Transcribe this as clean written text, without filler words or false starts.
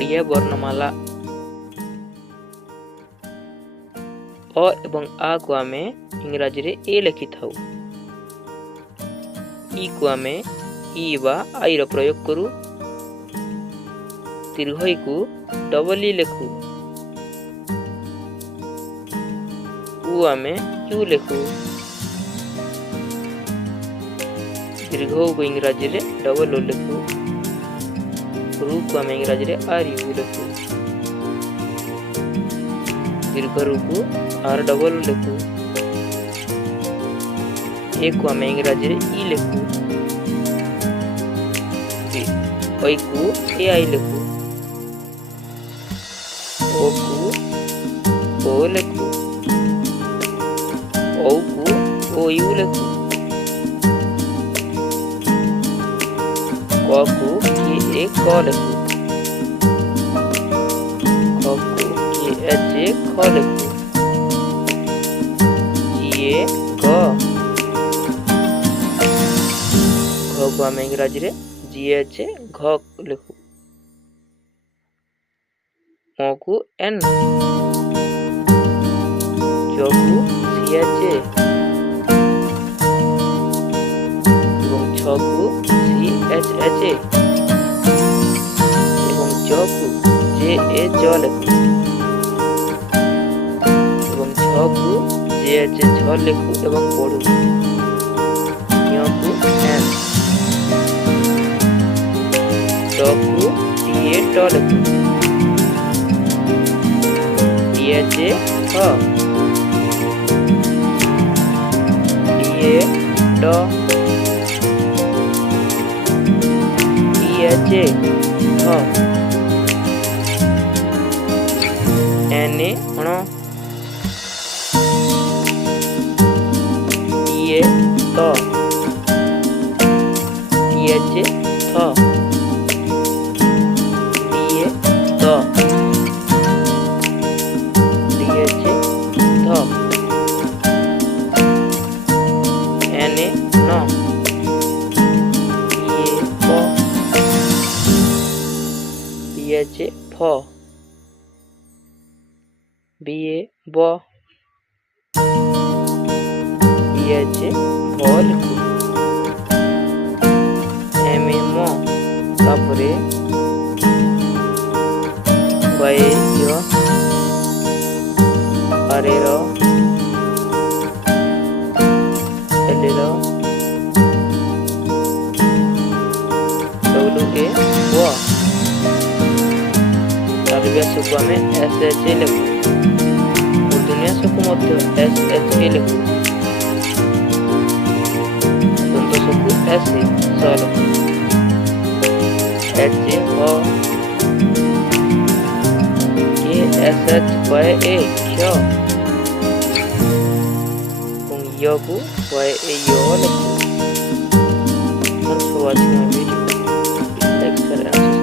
ओडिया वर्णमाला। अ एवं आ को आमे इंग्राजी रे ए लिखि थाउ। ई को आमे ई बा आई रो प्रयोग करू। दीर्घ ई को डबल ई लिखु। उ आमे यू लिखु। दीर्घ ऊ को इंग्राजी रे डबल ओ लिखु। रू को आमे इंग्राजी रे आर यू लिखु। दीर्घ रू को आर डबल ओ लिखु। ए को आमे इंग्राजी रे ई लिखु। ओई को ए आई लिखु। ओ को ओ लिखु। ओ को ओ यू लिखु। क को के ए क लिखु। ख को के एच ए ख लिखु। जी ए ग। घ को आमे इंग्राजी रे जी एच ए घ लिखु। म को एन। च को सी एच ए। एवं छ को सी एच एच ए। एवं ज को जे ए ज लिखु। एवं छ को जे एच ए छ लिखु एवं पढ़ु। य को एन। ट को टी ए ट लिखु। टी एच ए ठ। टी ए ड। टी एच ए ठ। एन ए ण। टी ए त। टी एच ए थ। टी ए त। टी एच ए थ। एन ए न। टी ए प। टी एच ए फ। बी ए ब। बी एच ए भ लिखु। एम ए म। तापरे बाय य। आरे र। L raw. डब्ल्यू ए व। व्यास को आमे एस एच ए लिखु। मूर्धन्यास को मध्य एस एच ए लिखु। दंत को एस ए स लिखु। एच ए ह। के एस एच वाय ए क्ष। य को वाय ए य लिखु। Thanks for watching my video. Please like, share and subscribe.